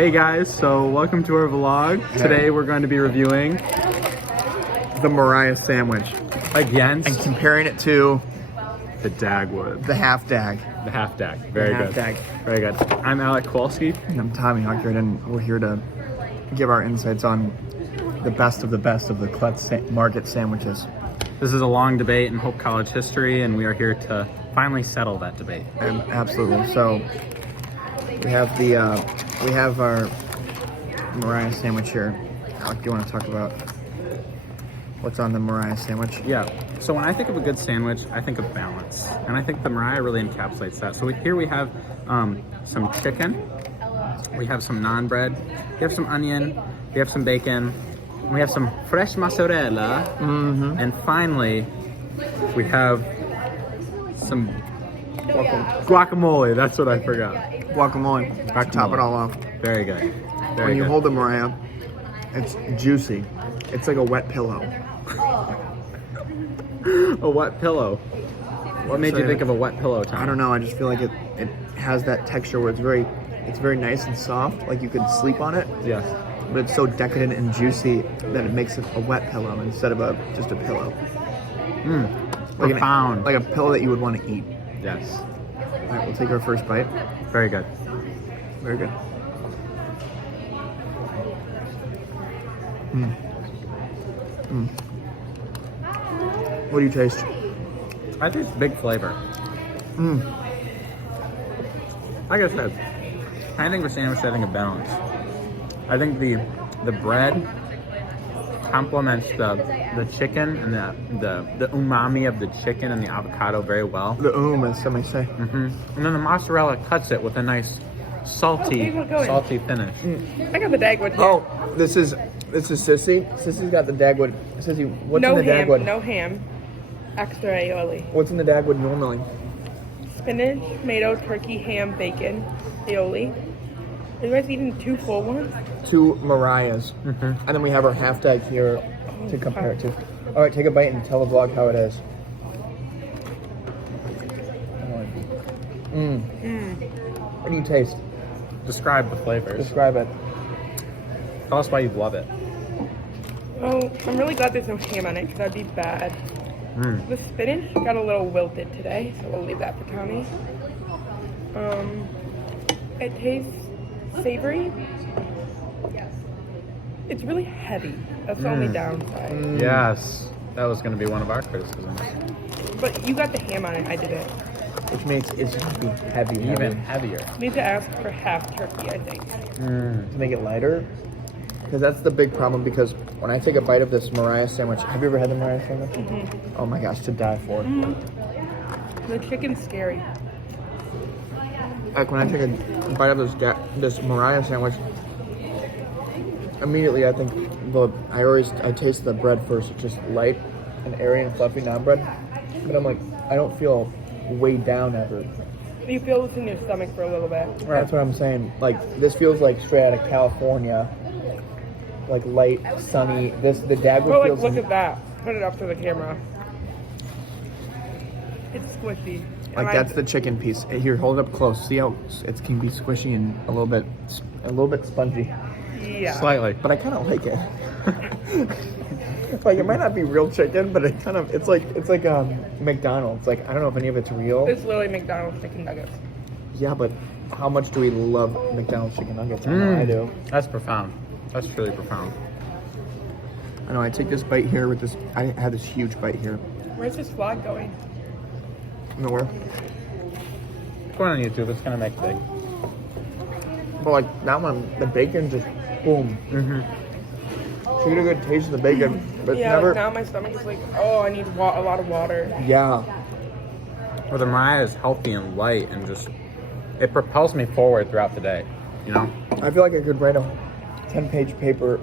Hey guys, so welcome to our vlog. Today we're going to be reviewing the Maryah sandwich against and comparing it to the Dagwood. the half dag. The half dag. Very good. Half dag. Very good. I'm Alec Kowalski. And I'm Tommy Huckert, and we're here to give our insights on the best of the KLETZ market sandwiches. This is a long debate in Hope College history, and we are here to finally settle that debate. And absolutely. So we have our Maryah sandwich here. Alec, do you want to talk about what's on the Maryah sandwich? Yeah. So when I think of a good sandwich, I think of balance, and I think the Maryah really encapsulates that. So here we have some chicken, we have some naan bread, we have some onion, we have some bacon, we have some fresh mozzarella, and finally we have some guacamole. That's what I forgot. Guacamole. Top it all off. Very good. When you hold the Maryah, it's juicy. It's like a wet pillow. A wet pillow. What made you think of a wet pillow, Tom? I don't know. I just feel like it has that texture where it's very nice and soft, like you could sleep on it. Yes. But it's so decadent and juicy that it makes it a wet pillow instead of just a pillow. Like Profound. like a pillow that you would want to eat. Yes. All right, we'll take our first bite. Very good. Very good. What do you taste? I taste big flavor. Like I said, I think for sandwich, I think of balance. I think the bread complements the chicken and the umami of the chicken and the avocado very well. The as somebody say. And then the mozzarella cuts it with a nice salty finish. I got the Dagwood here. Oh, this is Sissy. Sissy's got the Dagwood. Sissy, what's No in the ham, Dagwood? no ham. Extra aioli. What's in the Dagwood normally? Spinach, tomato, turkey, ham, bacon, aioli. Are you guys eating 2 full ones? 2 Maryahs. And then we have our half dag here to compare it to. All right, take a bite and tell the vlog how it is. What do you taste? Describe the flavors. Describe it. Tell us why you love it. Oh, I'm really glad there's no ham on it because that'd be bad. The spinach got a little wilted today, so we'll leave that for Tommy. It tastes savory. It's really heavy. That's the only downside. Yes. That was going to be one of our criticisms. But you got the ham on it, I didn't. Which makes it be heavy. Even heavier. Need to ask for half turkey, I think. To make it lighter. Because that's the big problem, because when I take a bite of this Maryah sandwich, have you ever had the Maryah sandwich? Oh my gosh, to die for. The chicken's scary. Like when I take a bite of this Maryah sandwich, immediately I think I taste the bread first. It's just light and airy and fluffy naan bread. But I'm like, I don't feel weighed down ever. You feel this in your stomach for a little bit. Right. That's what I'm saying. Like this feels like straight out of California. Like light, sunny. The Dagwood Oh, feels. look at that. Put it up to the camera. It's squishy. Like that's the chicken piece. Here, hold it up close. See how it can be squishy and a little bit spongy. Yeah. Slightly. But I kind of like it. Like it might not be real chicken, but it's like McDonald's. Like I don't know if any of it's real. It's literally McDonald's chicken nuggets. Yeah, but how much do we love McDonald's chicken nuggets? I know I do. That's profound. That's truly profound. I know. I take this bite here with this. I had this huge bite here. Where's this vlog going? Nowhere. Go on YouTube. It's going to make big. But like that one, the bacon just boom. So you get a good taste of the bacon, but Yeah, never. like now my stomach is like, oh, I need a lot of water. Yeah. Well, the Maryah is healthy and light and just, it propels me forward throughout the day, you know? I feel like I could write a 10-page paper,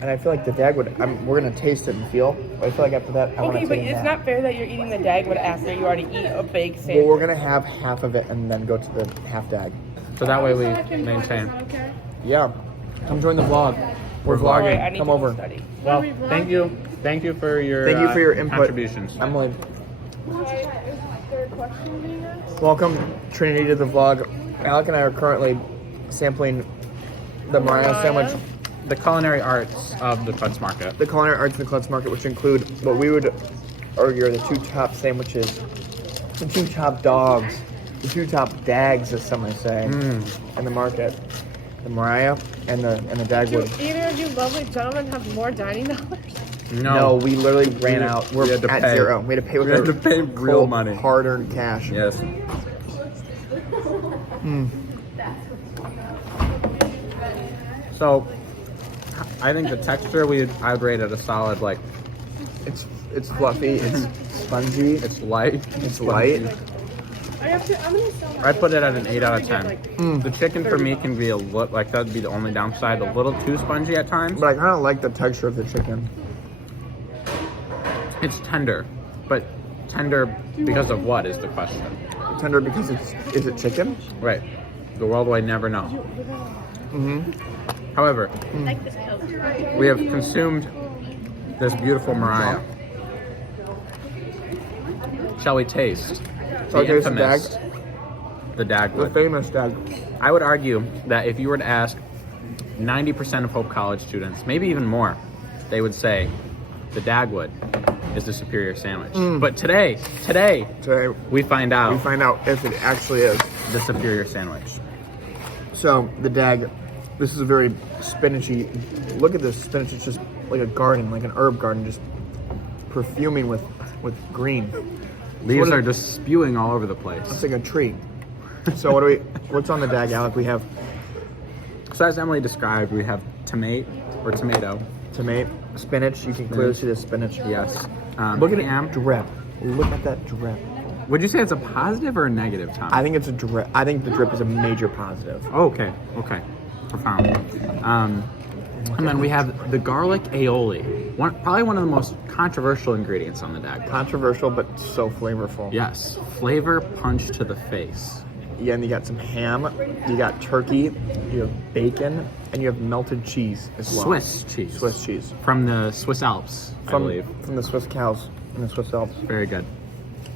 and I feel like the Dagwood, we're going to taste it and feel, but I feel like after that, I want to Okay, but it's not fair that you're eating the Dagwood after you already eat a big sandwich. Well, we're going to have half of it and then go to the half dag. So that way we maintain. Yeah. Come join the vlog. We're All right, I vlogging. need Come to over. study. Well, thank you. Thank you for your input. contributions. Emily, Is there a question being asked? welcome Trinity to the vlog. Alec and I are currently sampling the Maryah sandwich, The culinary arts of the KLETZ market. the culinary arts in the KLETZ market, which include what we would argue are the two top sandwiches, the two top dogs, the two top dags, as some might say, in the market. The Maryah and the Dagwood. Do either of you lovely gentlemen have more dining dollars? No, we literally ran out. We're had to at pay. zero. We had to pay with We had our to pay real cold, money. hard-earned cash. Yes. So, I think the texture I'd rate it a solid like. It's fluffy. It's spongy. It's light. It's light. I'm gonna sell my. I put it at an 8 out of 10. The chicken for me can be a little like that'd be the only downside. A little too spongy at times. But I kind of like the texture of the chicken. It's tender, but tender because of what is the question? Tender because is it chicken? Right. The world will never know. However, we have consumed this beautiful Maryah. Shall we taste Shall we the taste the infamous, dag? the The Dagwood? famous dag. I would argue that if you were to ask 90% of Hope College students, maybe even more, they would say the Dagwood is the superior sandwich. But today, Today we find out we find out if it actually is. the superior sandwich. So the dag, this is a very spinachy. Look at this spinach. It's just like a garden, like an herb garden, just perfuming with green. Leaves What are is- just spewing all over the place. It's like a tree. So what's on the dag, Alec? We have So as Emily described, we have tomato. tomato, spinach. You can clearly see the spinach. Yes. Look at ham. it drip. Look at that drip. Would you say it's a positive or a negative, Tom? I think it's a drip. I think the drip is a major positive. Oh, okay. Profound. And then we have the garlic aioli. Probably one of the most controversial ingredients on the Dagwood. Controversial, but so flavorful. Yes. Flavor punch to the face. Yeah, and you got some ham, you got turkey, you have bacon, and you have melted cheese as well. Swiss cheese. Swiss cheese. From the Swiss Alps, I believe. From the Swiss cows in the Swiss Alps. Very good.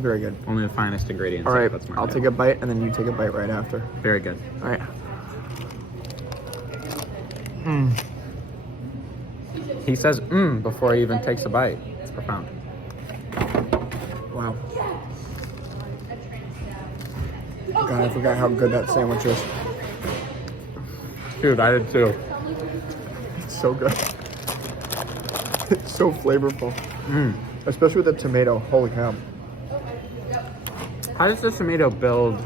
Very good. Only the finest ingredients. All right, That's my I'll bad. take a bite, and then you take a bite right after. Very good. All right. He says before he even takes a bite. It's profound. Wow. God, I forgot how good that sandwich is. Dude, I did too. It's so good. It's so flavorful. Especially with the tomato. Holy cow. How does the tomato build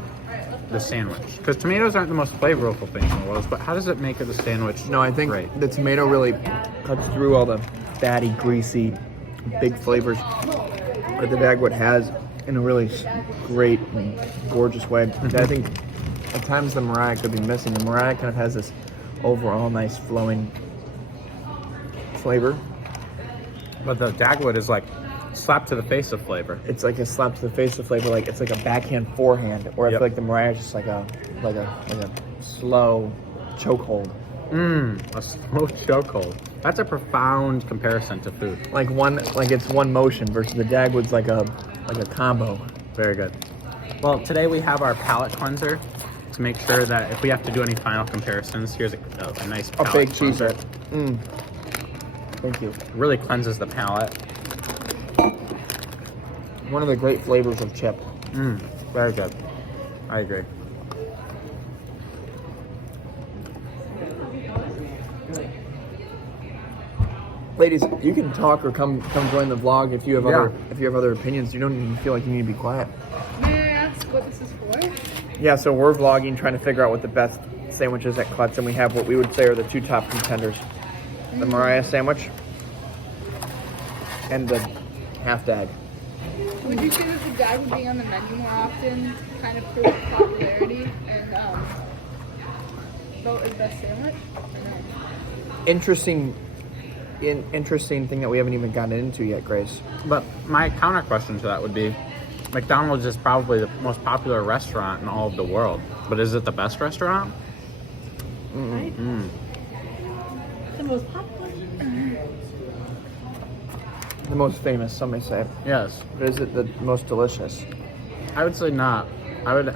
the sandwich? Because tomatoes aren't the most flavorful thing in the world, but how does it make the sandwich No, I think great? the tomato really cuts through all the fatty, greasy, big flavors that the Dagwood has in a really great and gorgeous way. That I think at times the Maryah could be missing. The Maryah kind of has this overall nice flowing flavor. But the Dagwood is like slap to the face of flavor. It's like a slap to the face of flavor. Like it's like a backhand forehand. Or I Yep. feel like the Maryah is just like a slow chokehold. A slow chokehold. That's a profound comparison to food. Like it's one motion versus the Dagwood's like a combo. Very good. Well, today we have our palate cleanser to make sure that if we have to do any final comparisons, here's a nice A palate fake cheese cleanser. it. Thank you. Really cleanses the palate. One of the great flavors of chip. Very good. I agree. Ladies, you can talk or come join the vlog if you have Yeah. other opinions. You don't even feel like you need to be quiet. May I ask what this is for? Yeah, so we're vlogging, trying to figure out what the best sandwiches at KLETZ, and we have what we would say are the two top contenders: the Maryah sandwich and the half dag. Would you say that the dag would be on the menu more often kind of prove popularity and vote as best sandwich? Or no? Interesting thing that we haven't even gotten into yet, Grace. But my counter question to that would be, McDonald's is probably the most popular restaurant in all of the world, but is it the best restaurant? The most popular. The most famous, some may say. Yes. But is it the most delicious? I would say not. I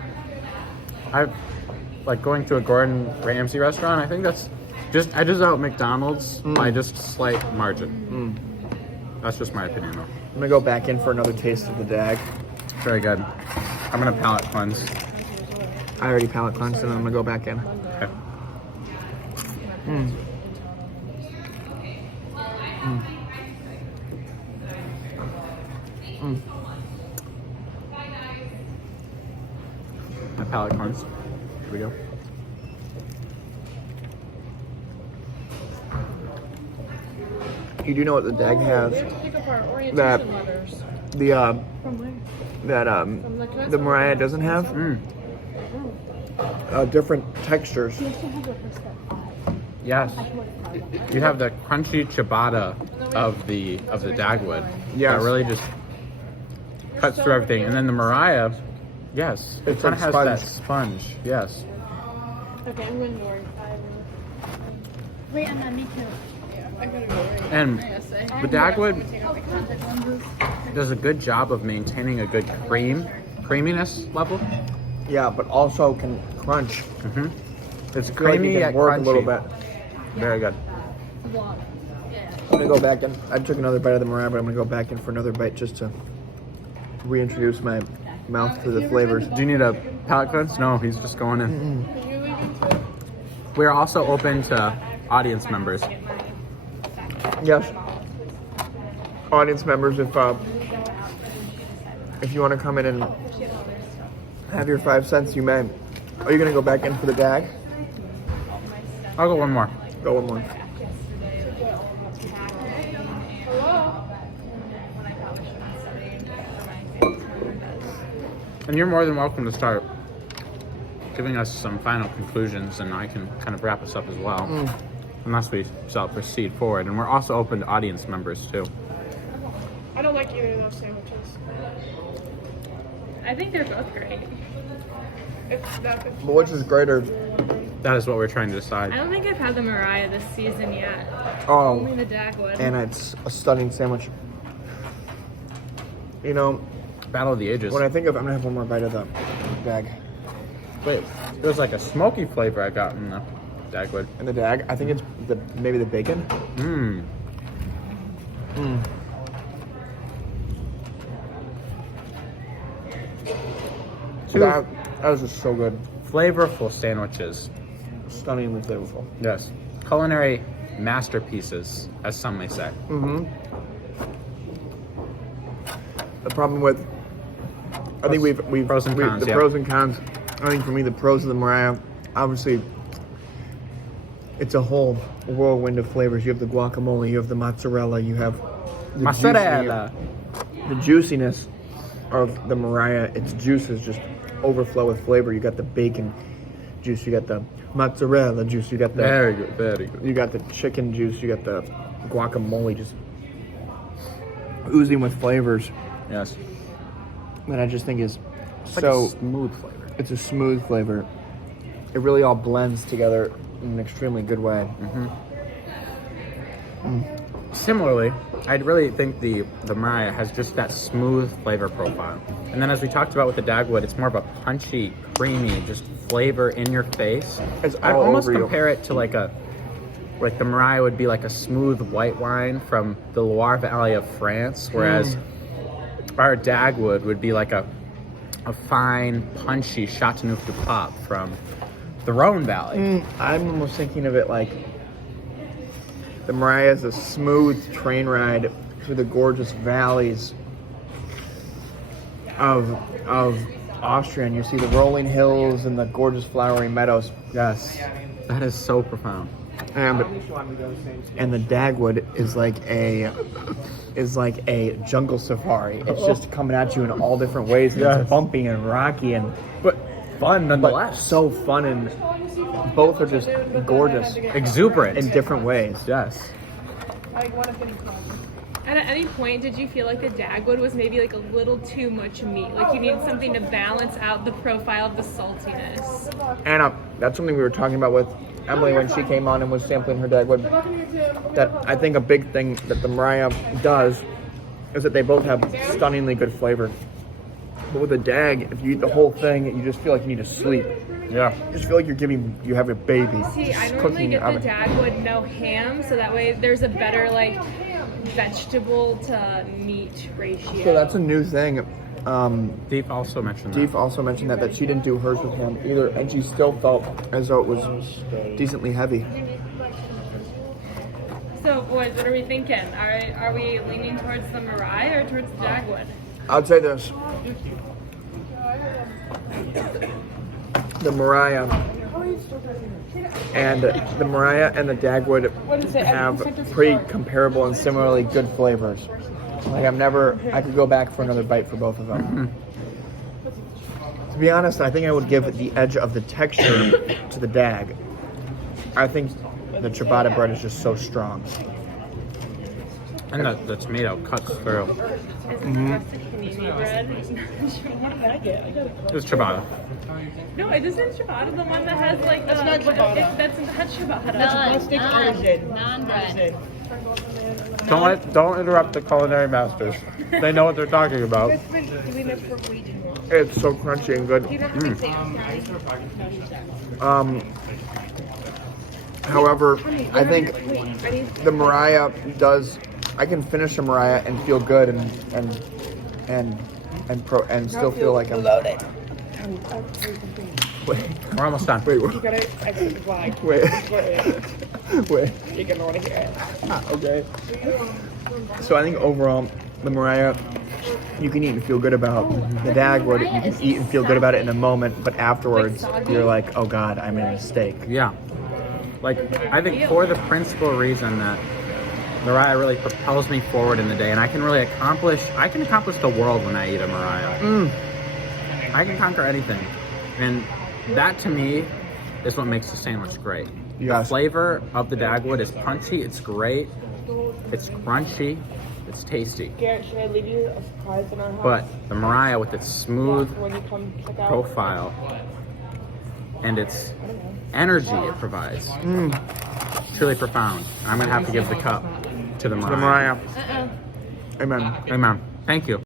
like going to a Gordon Ramsay restaurant. I think that's I just out McDonald's by just slight margin. That's just my opinion, though. I'm gonna go back in for another taste of the Dag. Very good. I'm gonna palate cleanse. I already palate cleansed and then I'm gonna go back in. Okay. My palate cleanse. Here we go. You do know what the Dag has? Pick up our orientation That- letters. The From where? that From the the Maryah doesn't have different textures. She also has a first Yes. You have the crunchy ciabatta of the Dagwood. Yes. That really just cuts through everything. And then the Maryah, yes, it It's kind of like has that sponge. sponge. Yes. Okay, I'm going north. Wait, me too. I gotta go right. And the Dagwood Take off the contact lenses. does a good job of maintaining a good creaminess level. Yeah, but also can crunch. It's I feel like creamy it yet can work crunchy. a little bit. Very good. I'm gonna go back in. I took another bite of the Maryah, but I'm gonna go back in for another bite just to reintroduce my mouth to the flavors. Do you need a palate cleanse? No, he's just going in. We are also open to audience members. Yes. Audience members, if you want to come in and have your 5 cents, you may. Are you gonna go back in for the Dag? I'll go one more. Go one more. And you're more than welcome to start giving us some final conclusions, and I can kind of wrap us up as well, unless we shall proceed forward. And we're also open to audience members too. I don't like either of those sandwiches. I think they're both great. But which is greater? That is what we're trying to I decide. don't think I've had the Maryah this season yet. Oh, Only the Dagwood. and it's a stunning sandwich. You know, Battle of the Ages. when I think of, I'm gonna have one more bite of the Dag. Wait, there's like a smoky flavor I got in the Dagwood. And the Dag, I think it's maybe the bacon. Two That was just so good. flavorful sandwiches. Stunningly flavorful. Yes. Culinary masterpieces, as some may say. The problem with, I think we've Pros and cons, the yeah. pros and cons. I think for me the pros of the Maryah, obviously, it's a whole whirlwind of flavors. You have the guacamole, you have the mozzarella, you have the Mozzarella. The juiciness of the Maryah. Its juices just overflow with flavor. You got the bacon juice, you got the mozzarella juice, you got the Very good, very good. you got the chicken juice, you got the guacamole, just oozing with flavors. Yes. That I just think is It's so like a smooth flavor. it's a smooth flavor. It really all blends together in an extremely good way. Similarly, I really think the Maryah has just that smooth flavor profile. And then as we talked about with the Dagwood, it's more of a punchy, creamy, just flavor in your face. It's I'd all almost over you. compare it to like the Maryah would be like a smooth white wine from the Loire Valley of France, whereas our Dagwood would be like a fine, punchy Chateauneuf du Pape from the Rhone Valley. I'm almost thinking of it like the Maryah is a smooth train ride through the gorgeous valleys of Austria, and you see the rolling hills and the gorgeous flowery meadows. Yes, that is so profound. And the Dagwood is like a jungle safari. It's just coming at you in all different ways. And Yes. It's bumpy and rocky and But fun but nonetheless. so fun, and both are just gorgeous Exuberant. in different ways. Yes. At any point, did you feel like the Dagwood was maybe like a little too much meat? Like you needed something to balance out the profile of the saltiness? And that's something we were talking about with Emily when she came on and was sampling her Dagwood. That I think a big thing that the Maryah does is that they both have stunningly good flavor. But with a dag, if you eat the whole thing, you just feel like you need to sleep. Yeah. You just feel like you have a baby. See, just I cooking normally in your get the oven. Dagwood no ham, so that way there's a better like vegetable to meat ratio. So that's a new thing. Deep also mentioned Deef also mentioned that she didn't do hers with ham either, and she still felt as though it was decently heavy. So, boys, what are we thinking? Are we leaning towards the Maryah or towards the Dagwood? I'd say this. The Maryah and the Dagwood have pretty comparable and similarly good flavors. Like I could go back for another bite for both of them. To be honest, I think I would give the edge of the texture to the dag. I think the ciabatta bread is just so strong. And the tomato cuts through. Is this panini bread? What did I get? It's ciabatta. No, it isn't ciabatta. The one that has like the. That's not ciabatta. That's not ciabatta. Non-bread. Don't interrupt the culinary masters. They know what they're talking about. I've been doing this for way too long. It's so crunchy and good. However, I think the Maryah does. I can finish a Maryah and feel good and still feel like I'm loaded. Wait, We're almost done. wait, You gotta exit the flag. wait, Wait. wait. You're gonna want to hear it. Okay. So I think overall, the Maryah, you can eat and feel good about. The Dagwood, you can eat and feel good about it in the moment, but afterwards, you're like, oh God, I made a mistake. Yeah. Like, I think for the principal reason that Maryah really propels me forward in the day, and I can accomplish the world when I eat a Maryah. I can conquer anything. And that to me is what makes the sandwich great. Yes. The flavor of the Dagwood is punchy, it's great, it's crunchy, it's tasty. Garrett, should I leave you a surprise in our house? But the Maryah with its smooth When you come check out. profile and its energy it provides, truly profound. I'm gonna have to give the cup to the The Maryah. Maryah. Amen. Amen. Thank you.